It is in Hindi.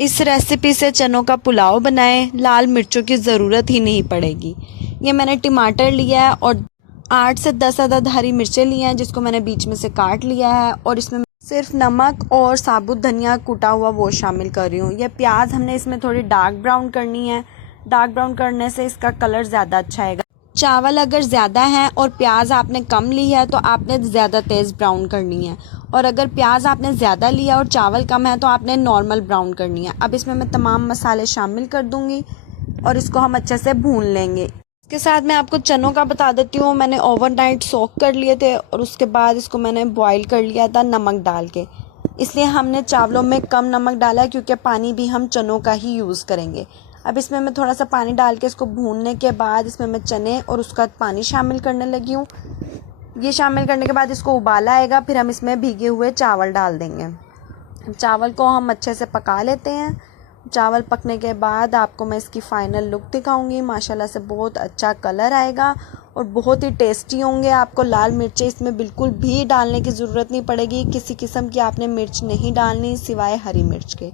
इस रेसिपी से चनों का पुलाव बनाएं, लाल मिर्चों की ज़रूरत ही नहीं पड़ेगी। ये मैंने टमाटर लिया है और 8 से 10 अदद हरी मिर्चें ली हैं, जिसको मैंने बीच में से काट लिया है। और इसमें सिर्फ नमक और साबुत धनिया कूटा हुआ वो शामिल कर रही हूँ। ये प्याज हमने इसमें थोड़ी डार्क ब्राउन करनी है। डार्क ब्राउन करने से इसका कलर ज़्यादा अच्छा आएगा। चावल अगर ज़्यादा हैं और प्याज आपने कम ली है तो आपने ज़्यादा तेज़ ब्राउन करनी है, और अगर प्याज आपने ज़्यादा लिया और चावल कम है तो आपने नॉर्मल ब्राउन करनी है। अब इसमें मैं तमाम मसाले शामिल कर दूंगी और इसको हम अच्छे से भून लेंगे। इसके साथ मैं आपको चनों का बता देती हूँ। मैंने ओवरनाइट सोक कर लिए थे और उसके बाद इसको मैंने बॉईल कर लिया था नमक डाल के। इसलिए हमने चावलों में कम नमक डाला है, क्योंकि पानी भी हम चनों का ही यूज़ करेंगे। अब इसमें मैं थोड़ा सा पानी डाल के इसको भूनने के बाद इसमें मैं चने और उसका पानी शामिल करने लगी हूँ। ये शामिल करने के बाद इसको उबाला आएगा, फिर हम इसमें भीगे हुए चावल डाल देंगे। चावल को हम अच्छे से पका लेते हैं। चावल पकने के बाद आपको मैं इसकी फ़ाइनल लुक दिखाऊंगी। माशाल्लाह से बहुत अच्छा कलर आएगा और बहुत ही टेस्टी होंगे। आपको लाल मिर्चें इसमें बिल्कुल भी डालने की ज़रूरत नहीं पड़ेगी। किसी किस्म की आपने मिर्च नहीं डालनी सिवाय हरी मिर्च के।